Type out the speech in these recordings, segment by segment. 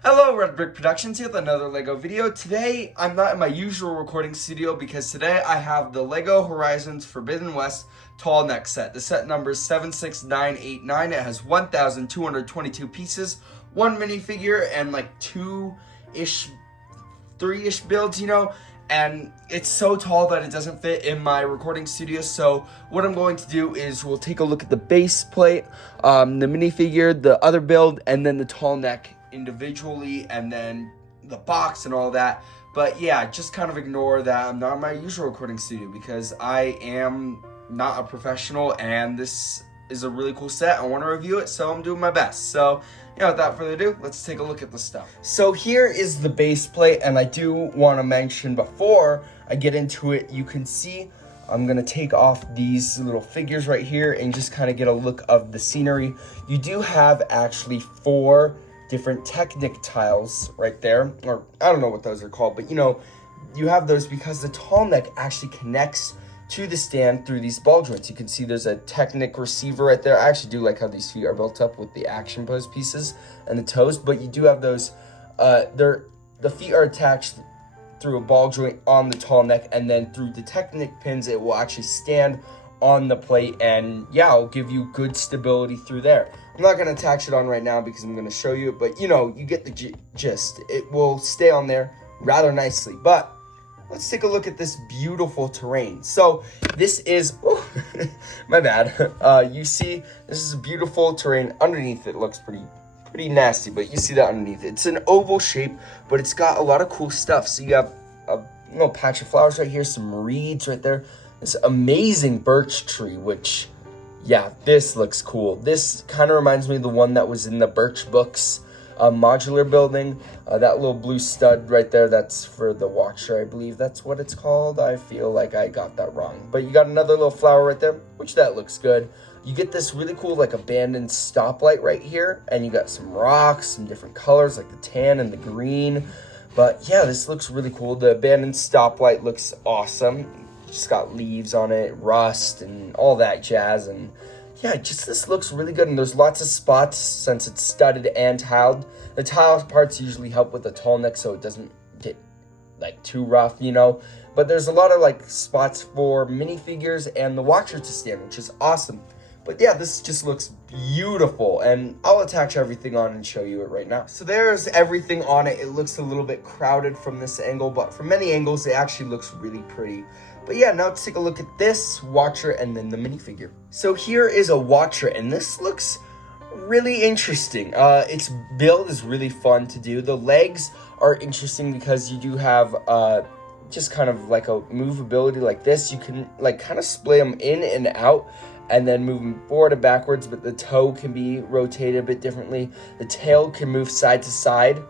Hello, Red Brick Productions here with another LEGO video. Today, I'm not in my usual recording studio because today I have the LEGO Horizons Forbidden West Tallneck set. The set number is 76989. It has 1,222 pieces, one minifigure, and like three-ish builds, and it's so tall that it doesn't fit in my recording studio. So what I'm going to do is we'll take a look at the base plate, the minifigure, the other build, and then the Tallneck individually, and then the box and all that. But yeah, just kind of ignore that I'm not in my usual recording studio because I am not a professional, and this is a really cool set. I want to review it, so I'm doing my best. So without further ado, let's take a look at the stuff. So here is the base plate, and I do want to mention before I get into it, you can see I'm gonna take off these little figures right here and just kind of get a look of the scenery. You do have actually 4 different Technic tiles right there, or I don't know what those are called, but you have those because the Tallneck actually connects to the stand through these ball joints. You can see there's a Technic receiver right there. I actually do like how these feet are built up with the action pose pieces and the toes, but you do have those, the feet are attached through a ball joint on the Tallneck, and then through the Technic pins, it will actually stand on the plate, and it'll give you good stability through there. I'm not going to attach it on right now because I'm going to show you it, but you get the gist. It will stay on there rather nicely. But let's take a look at this beautiful terrain. So this is, my bad. You see, this is a beautiful terrain. Underneath it looks pretty nasty, but you see that underneath it. It's an oval shape, but it's got a lot of cool stuff. So you have a little patch of flowers right here, some reeds right there. This amazing birch tree, which, this looks cool. This kind of reminds me of the one that was in the Birch Books modular building. That little blue stud right there, that's for the Watcher, I believe that's what it's called. I feel like I got that wrong. But you got another little flower right there, which that looks good. You get this really cool like abandoned stoplight right here, and you got some rocks, some different colors like the tan and the green. But this looks really cool. The abandoned stoplight looks awesome. Just got leaves on it, rust, and all that jazz. And this looks really good. And there's lots of spots since it's studded and tiled. The tile parts usually help with the Tallneck so it doesn't get like too rough, But there's a lot of spots for minifigures and the Watcher to stand, which is awesome. But this just looks beautiful, and I'll attach everything on and show you it right now. So there's everything on it. It looks a little bit crowded from this angle, but from many angles, it actually looks really pretty. But now let's take a look at this Watcher and then the minifigure. So here is a Watcher, and this looks really interesting. Its build is really fun to do. The legs are interesting because you do have just kind of like a movability like this. You can kind of split them in and out, and then move them forward and backwards, but the toe can be rotated a bit differently. The tail can move side to side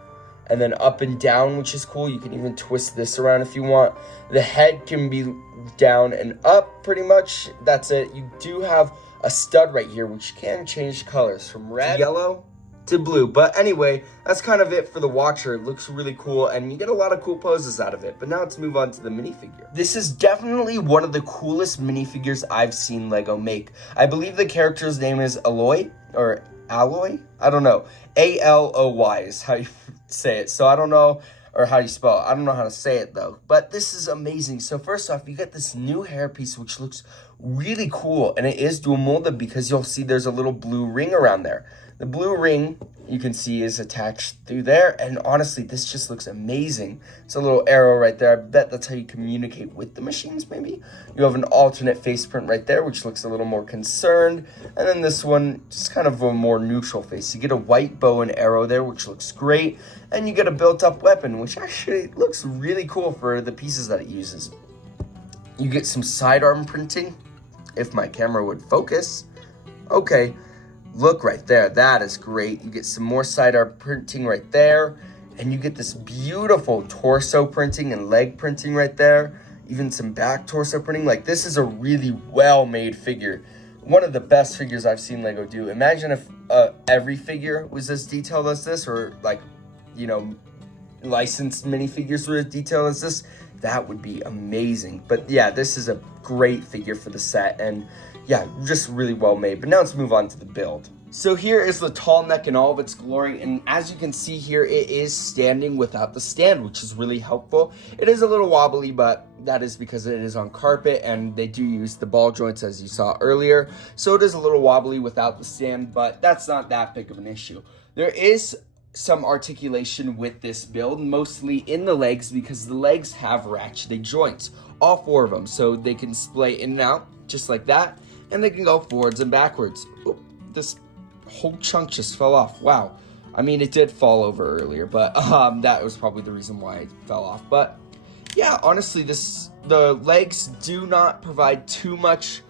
and then up and down, which is cool. You can even twist this around if you want. The head can be down and up pretty much. That's it. You do have a stud right here, which can change colors from red to yellow to blue. But anyway, that's kind of it for the Watcher. It looks really cool, and you get a lot of cool poses out of it. But now let's move on to the minifigure. This is definitely one of the coolest minifigures I've seen LEGO make. I believe the character's name is Alloy, or Alloy? I don't know. A-L-O-Y is how you say it. So I don't know, or how you spell it. I don't know how to say it, though. But this is amazing. So first off, you get this new hairpiece, which looks really cool. And it is dual molded because you'll see there's a little blue ring around there. The blue ring, you can see, is attached through there, and honestly, this just looks amazing. It's a little arrow right there. I bet that's how you communicate with the machines, maybe. You have an alternate face print right there, which looks a little more concerned, and then this one, just kind of a more neutral face. You get a white bow and arrow there, which looks great, and you get a built-up weapon, which actually looks really cool for the pieces that it uses. You get some sidearm printing, if my camera would focus. Okay. Look right there, that is great. You get some more sidearm printing right there, and you get this beautiful torso printing and leg printing right there. Even some back torso printing. This is a really well-made figure. One of the best figures I've seen LEGO do. Imagine if every figure was as detailed as this, or licensed minifigures were as detailed as this. That would be amazing. But this is a great figure for the set, and just really well made. But now let's move on to the build. So here is the Tallneck in all of its glory, and as you can see here, it is standing without the stand, which is really helpful. It is a little wobbly, but that is because it is on carpet, and they do use the ball joints as you saw earlier. So it is a little wobbly without the stand, but that's not that big of an issue. There is some articulation with this build, mostly in the legs, because the legs have ratcheted joints, all 4 of them, so they can splay in and out just like that, and they can go forwards and backwards. Oop, this whole chunk just fell off. Wow. I mean, it did fall over earlier, but that was probably the reason why it fell off. But yeah, honestly, the legs do not provide too much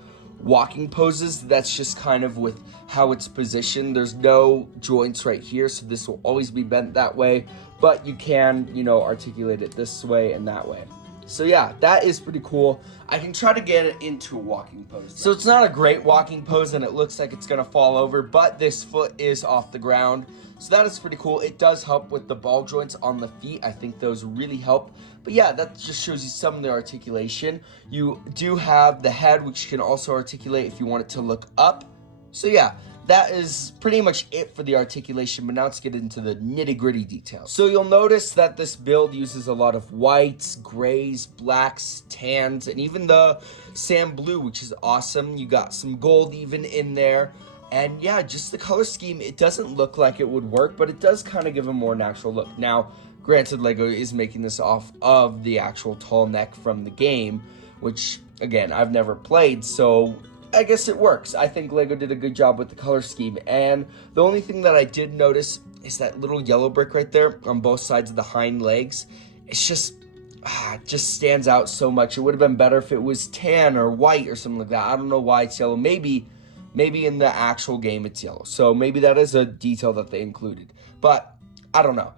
walking poses. That's just kind of with how it's positioned. There's no joints right here, so this will always be bent that way, but you can, articulate it this way and that way. So yeah, that is pretty cool. I can try to get it into a walking pose. So it's not a great walking pose, and it looks like it's gonna fall over, but this foot is off the ground. So that is pretty cool. It does help with the ball joints on the feet. I think those really help. But yeah, that just shows you some of the articulation. You do have the head, which can also articulate if you want it to look up. So yeah, that is pretty much it for the articulation, but now let's get into the nitty-gritty details. So you'll notice that this build uses a lot of whites, grays, blacks, tans, and even the sand blue, which is awesome. You got some gold even in there. And yeah, just the color scheme, it doesn't look like it would work, but it does kind of give a more natural look. Now, granted, LEGO is making this off of the actual Tallneck from the game, which, again, I've never played, so I guess it works. I think LEGO did a good job with the color scheme, and the only thing that I did notice is that little yellow brick right there on both sides of the hind legs. It's just stands out so much. It would have been better if it was tan or white or something like that. I don't know why it's yellow. Maybe in the actual game it's yellow, so maybe that is a detail that they included, but I don't know.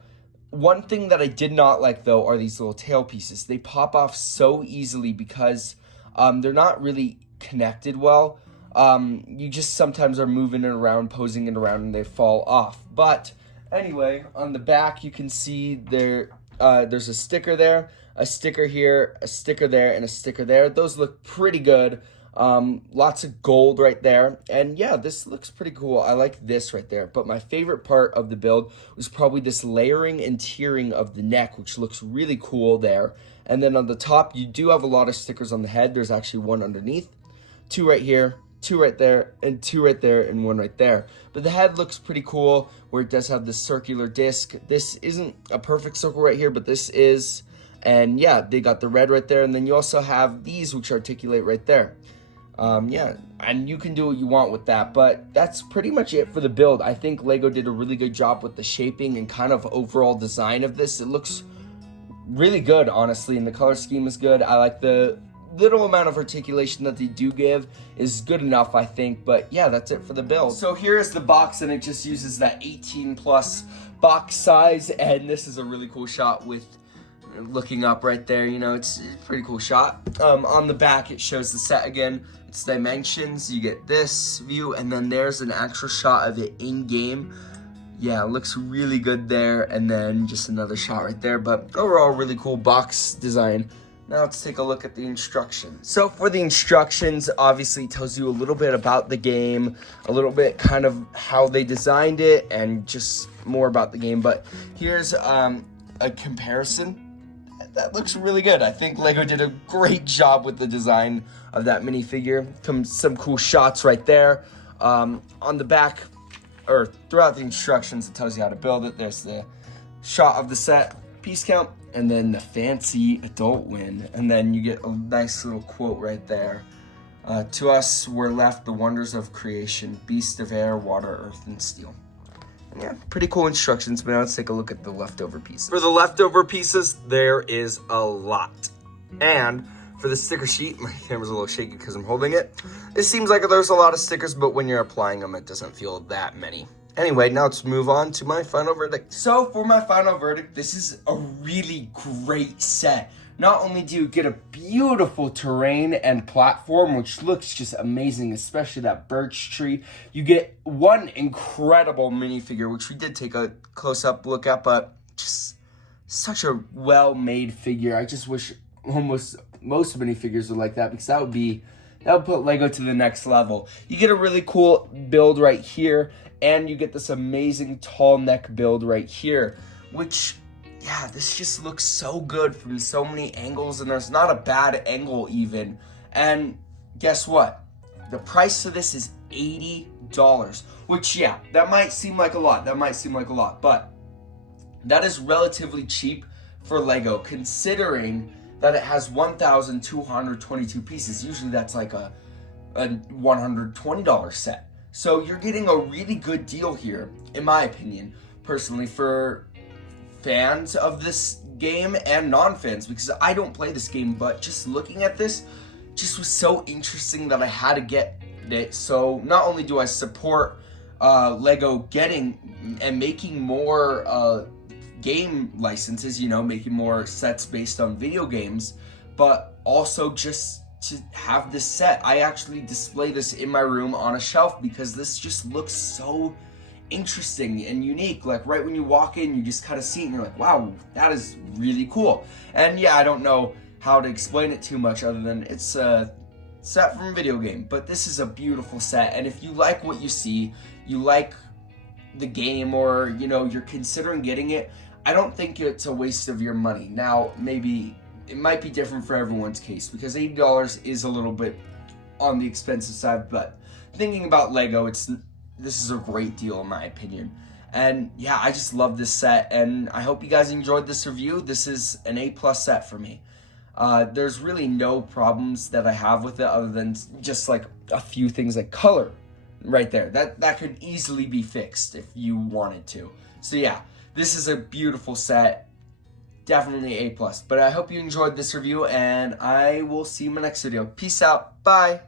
One thing that I did not like, though, are these little tail pieces. They pop off so easily because they're not really connected well. You just sometimes are moving it around, posing it around, and they fall off. But anyway, on the back you can see there's a sticker there, a sticker here, a sticker there, and a sticker there. Those look pretty good. Lots of gold right there, and yeah, this looks pretty cool. I like this right there, but my favorite part of the build was probably this layering and tiering of the neck, which looks really cool there. And then on the top, you do have a lot of stickers on the head. There's actually one underneath, 2 right here, 2 right there, and 2 right there, and 1 right there. But the head looks pretty cool, where it does have this circular disc. This isn't a perfect circle right here, but this is. And yeah, they got the red right there, and then you also have these, which articulate right there. Yeah, and you can do what you want with that, but that's pretty much it for the build. I think LEGO did a really good job with the shaping and kind of overall design of this. It looks really good, honestly, and the color scheme is good. I like the little amount of articulation that they do give is good enough, I think, but yeah, that's it for the build. So here is the box, and it just uses that 18 plus box size, and this is a really cool shot with looking up right there. It's a pretty cool shot. On the back, it shows the set again. It's dimensions. You get this view, and then there's an actual shot of it in game. Yeah, it looks really good there, and then just another shot right there. But overall, really cool box design. Now let's take a look at the instructions. So for the instructions, obviously it tells you a little bit about the game, a little bit kind of how they designed it, and just more about the game. But here's a comparison. That looks really good. I think LEGO did a great job with the design of that minifigure. Some cool shots right there. On the back, or throughout the instructions, it tells you how to build it. There's the shot of the set, piece count, and then the fancy adult win. And then you get a nice little quote right there. To us were left the wonders of creation, beast of air, water, earth, and steel. Yeah, pretty cool instructions, but now let's take a look at the leftover pieces. For the leftover pieces, there is a lot. And for the sticker sheet, my camera's a little shaky because I'm holding it. It seems like there's a lot of stickers, but when you're applying them, it doesn't feel that many. Anyway, now let's move on to my final verdict. So for my final verdict, this is a really great set. Not only do you get a beautiful terrain and platform, which looks just amazing, especially that birch tree, you get one incredible minifigure, which we did take a close-up look at, but just such a well-made figure. I just wish almost most minifigures were like that, because that would put LEGO to the next level. You get a really cool build right here, and you get this amazing tall neck build right here, which, yeah, this just looks so good from so many angles, and there's not a bad angle even. And guess what? The price of this is $80, which, yeah, that might seem like a lot. But that is relatively cheap for Lego, considering that it has 1,222 pieces. Usually that's like a $120 set. So you're getting a really good deal here, in my opinion, personally, for fans of this game and non-fans, because I don't play this game, but just looking at this just was so interesting that I had to get it. So not only do I support Lego getting and making more game licenses, you know, making more sets based on video games, but also just to have this set. I actually display this in my room on a shelf because this just looks so interesting and unique. Like right when you walk in, you just kind of see it and you're like, wow, that is really cool. And yeah, I don't know how to explain it too much other than it's a set from a video game, but this is a beautiful set. And if you like what you see, you like the game, or you know, you're considering getting it, I don't think it's a waste of your money. Now, maybe it might be different for everyone's case because $80 is a little bit on the expensive side, but thinking about Lego, this is a great deal in my opinion. And yeah, I just love this set, and I hope you guys enjoyed this review. This is an A+ set for me. There's really no problems that I have with it other than just like a few things like color right there. That could easily be fixed if you wanted to. So yeah, this is a beautiful set. Definitely A+. But I hope you enjoyed this review, and I will see you in my next video. Peace out. Bye.